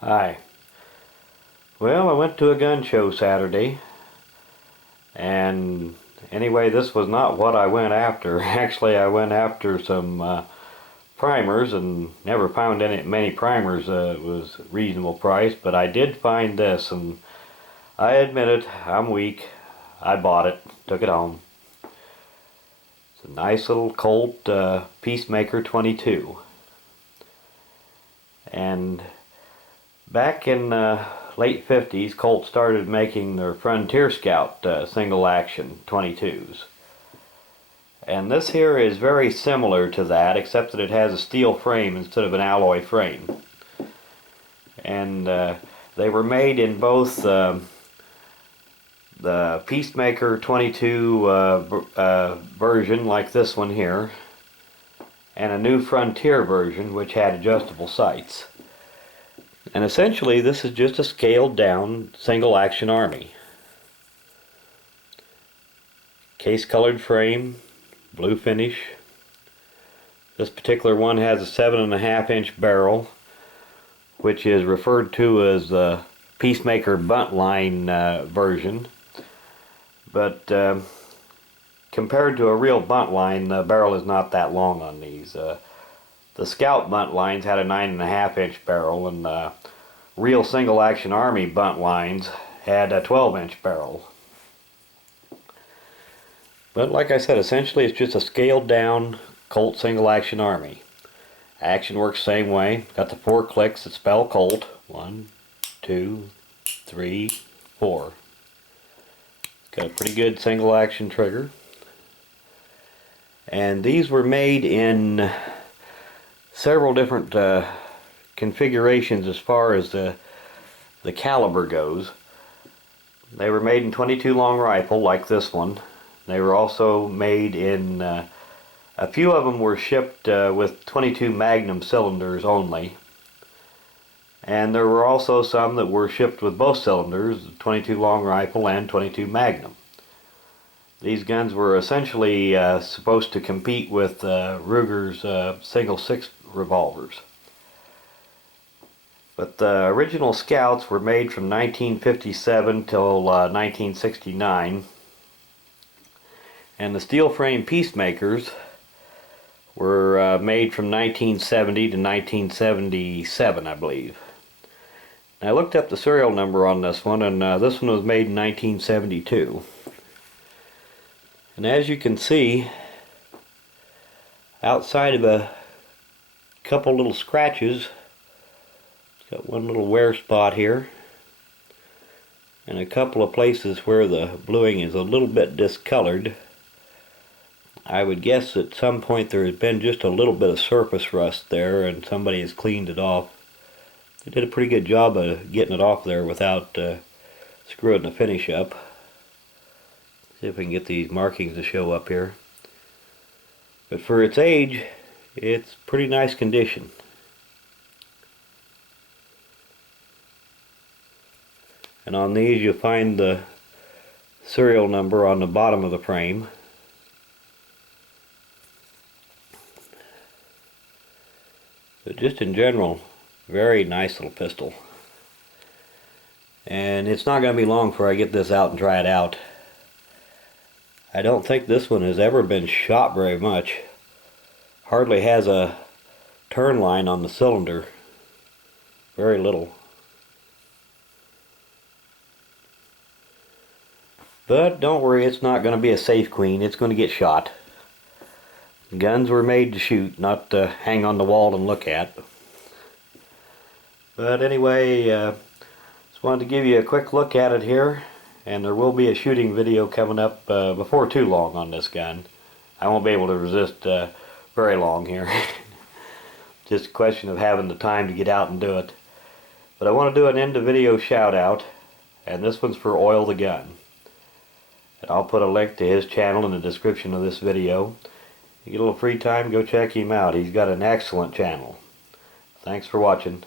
Hi. Well, I went to a gun show Saturday, and anyway, this was not what I went after. Actually, I went after some primers and never found many primers was reasonable price, but I did find this, and I admit it, I'm weak. I bought it, took it home. It's a nice little Colt Peacemaker 22. And back in late 50s, Colt started making their Frontier Scout single action 22s. And this here is very similar to that, except that it has a steel frame instead of an alloy frame. And they were made in both the Peacemaker 22 version, like this one here, and a new Frontier version which had adjustable sights. And essentially this is just a scaled down single action Army. Case colored frame, blue finish. This particular one has a 7.5-inch barrel, which is referred to as the Peacemaker Buntline version. But compared to a real buntline, the barrel is not that long on these. The Scout buntlines had a 9.5-inch barrel, and real single action Army buntlines had a 12-inch barrel. But like I said, essentially it's just a scaled down Colt Single Action Army. Action works same way. Got the 4 clicks that spell Colt. 1, 2, 3, 4. Got a pretty good single action trigger. And these were made in several different configurations as far as the caliber goes. They were made in 22 long rifle like this one. They were also made in a few of them were shipped with 22 Magnum cylinders only, and there were also some that were shipped with both cylinders, 22 long rifle and 22 Magnum. These guns were essentially supposed to compete with Ruger's single 6 revolvers. But the original Scouts were made from 1957 till 1969, and the steel frame Peacemakers were made from 1970 to 1977, I believe. And I looked up the serial number on this one, and this one was made in 1972. And as you can see, outside of a couple little scratches, it's got one little wear spot here, and a couple of places where the bluing is a little bit discolored. I would guess at some point there has been just a little bit of surface rust there, and somebody has cleaned it off. They did a pretty good job of getting it off there without screwing the finish up. See if we can get these markings to show up here. But for its age, it's pretty nice condition. And on these you'll find the serial number on the bottom of the frame. But just in general, very nice little pistol. And it's not going to be long before I get this out and try it out. I don't think this one has ever been shot very much. Hardly has a turn line on the cylinder. Very little. But don't worry, it's not going to be a safe queen. It's going to get shot. Guns were made to shoot, not to hang on the wall and look at. But anyway, just wanted to give you a quick look at it here, and there will be a shooting video coming up before too long on this gun. I won't be able to resist very long here. Just a question of having the time to get out and do it. But I want to do an end of video shout out, and this one's for OilTheGun. And I'll put a link to his channel in the description of this video. You get a little free time, go check him out. He's got an excellent channel. Thanks for watching.